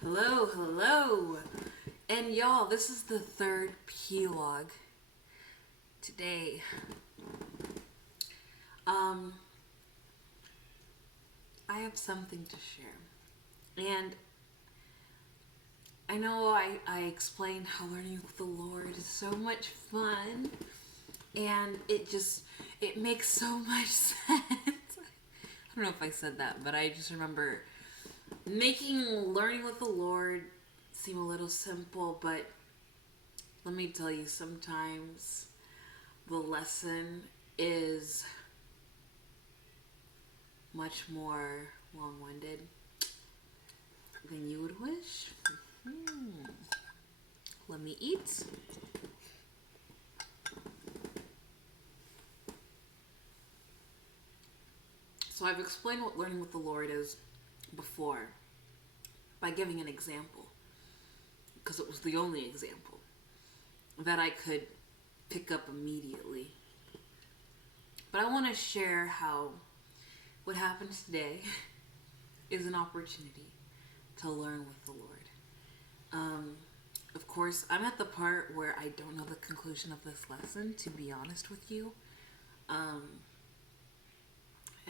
Hello, hello. And y'all, this is the third p+log today. Um, I have something to share. And I know I explained how learning with the Lord is so much fun. And it makes so much sense. I don't know if I said that, but I just remember making learning with the Lord seem a little simple, but let me tell you, sometimes the lesson is much more long-winded than you would wish. Let me eat. So I've explained what learning with the Lord is before by giving an example, because it was the only example that I could pick up immediately. But I want to share how what happened today is an opportunity to learn with the Lord. Of course, I'm at the part where I don't know the conclusion of this lesson, to be honest with you.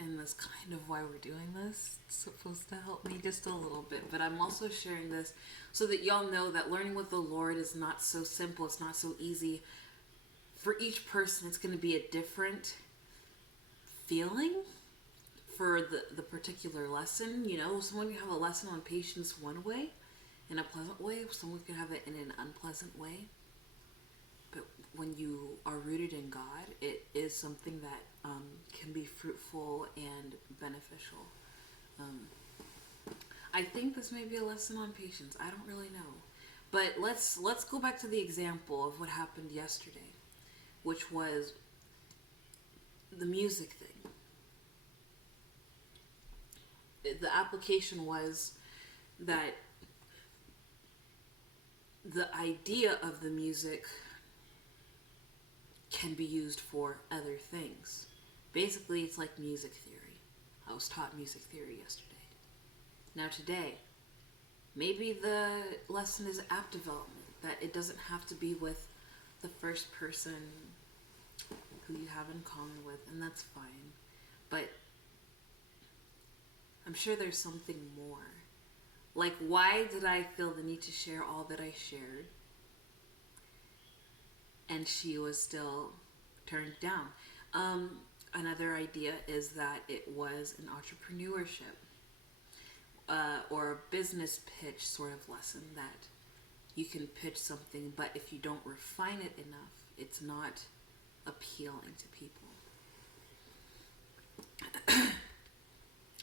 And that's kind of why we're doing this. It's supposed to help me just a little bit. But I'm also sharing this so that y'all know that learning with the Lord is not so simple. It's not so easy. For each person, it's going to be a different feeling for the particular lesson. You know, someone can have a lesson on patience one way, in a pleasant way. Someone can have it in an unpleasant way. But when you are rooted in God, it is something that can be fruitful and beneficial. I think this may be a lesson on patience. I don't really know. But let's go back to the example of what happened yesterday, which was the music thing. The application was that the idea of the music can be used for other things. Basically, it's like music theory. I was taught music theory yesterday. Now today, maybe the lesson is app development, that it doesn't have to be with the first person who you have in common with, and that's fine. But I'm sure there's something more. Like, why did I feel the need to share all that I shared? And she was still turned down. Another idea is that it was an entrepreneurship or a business pitch sort of lesson, that you can pitch something, but if you don't refine it enough, it's not appealing to people.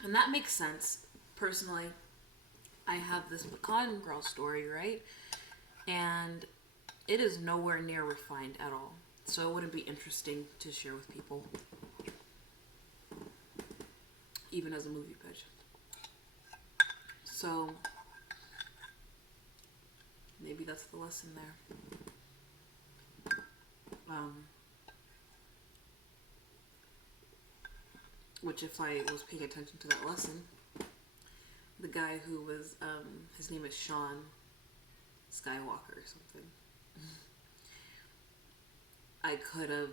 And that makes sense. Personally, I have this pecan girl story, right? And it is nowhere near refined at all. So it wouldn't be interesting to share with people, even as a movie pitch. So maybe that's the lesson there. Which, if I was paying attention to that lesson, the guy who was, his name is Sean Skywalker or something. I could have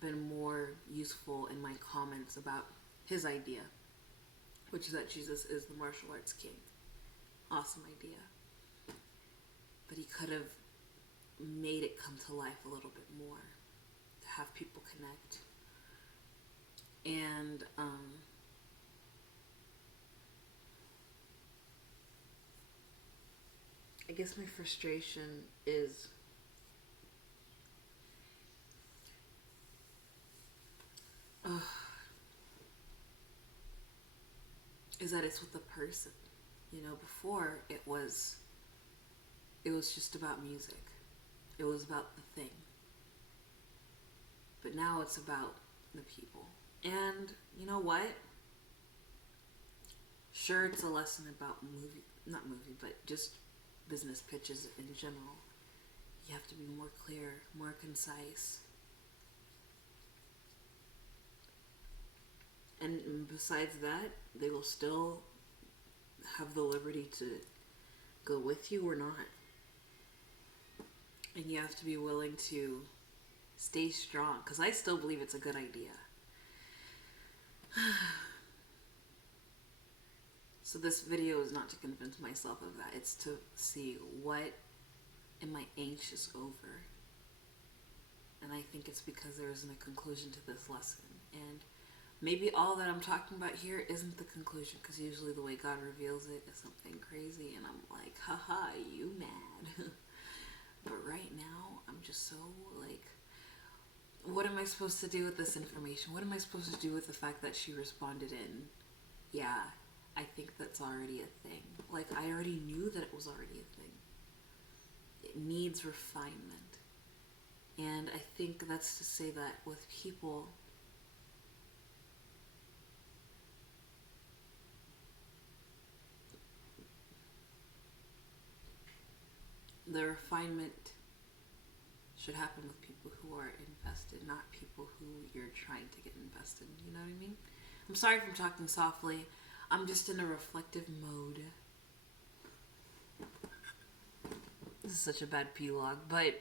been more useful in my comments about his idea, which is that Jesus is the martial arts king. Awesome idea. But he could have made it come to life a little bit more, to have people connect. And I guess my frustration is that it's with the person. You know, before it was just about music. It was about the thing. But now it's about the people. And you know what? Sure, it's a lesson about but just business pitches in general. You have to be more clear, more concise. And besides that, they will still have the liberty to go with you or not. And you have to be willing to stay strong, because I still believe it's a good idea. So this video is not to convince myself of that. It's to see, what am I anxious over? And I think it's because there isn't a conclusion to this lesson. And maybe all that I'm talking about here isn't the conclusion, because usually the way God reveals it is something crazy, and I'm like, haha, you mad. But right now, I'm just so like, what am I supposed to do with this information? What am I supposed to do with the fact that she responded in, yeah, I think that's already a thing. Like, I already knew that it was already a thing. It needs refinement. And I think that's to say that with people, the refinement should happen with people who are invested, not people who you're trying to get invested. You know what I mean? I'm sorry if I'm talking softly. I'm just in a reflective mode. This is such a bad p+log, but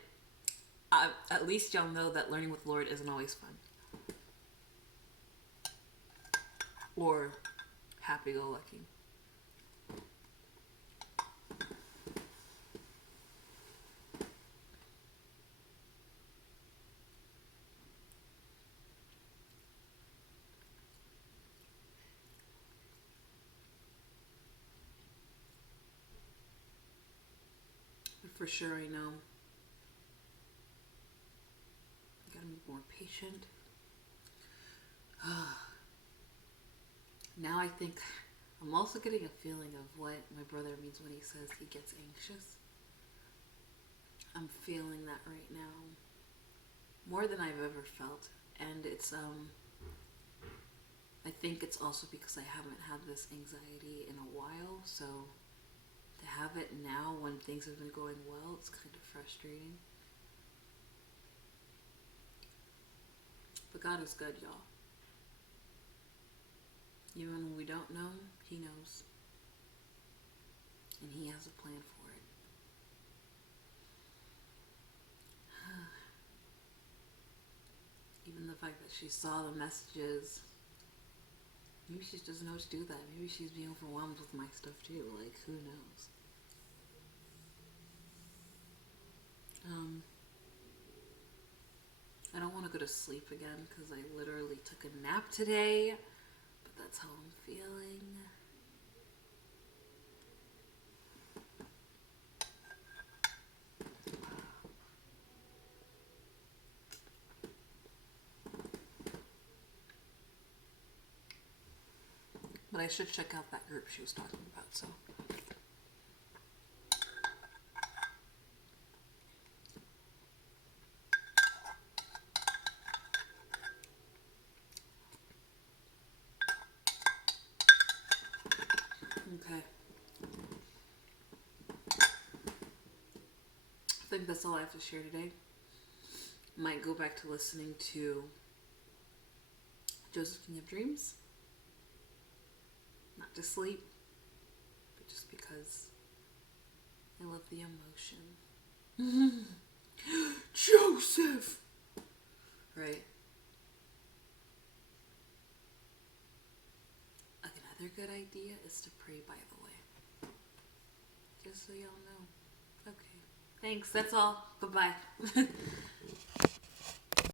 at least y'all know that learning with the Lord isn't always fun. Or happy-go-lucky. But for sure I know I gotta be more patient. Now I think I'm also getting a feeling of what my brother means when he says he gets anxious. I'm feeling that right now more than I've ever felt, and it's I think it's also because I haven't had this anxiety in a while, so to have it now when things have been going well, it's kind of frustrating. But God is good, y'all. Even when we don't know, He knows. And He has a plan for it. Even the fact that she saw the messages, maybe she just doesn't know what to do with that. Maybe she's being overwhelmed with my stuff too. Like, who knows? I don't want to go to sleep again because I literally took a nap today. But that's how I'm feeling. But I should check out that group she was talking about, so. Okay. I think that's all I have to share today. Might go back to listening to Joseph King of Dreams. Not to sleep, but just because I love the emotion. Joseph! Right? Another good idea is to pray, by the way. Just so y'all know. Okay. Thanks, that's all. Bye-bye.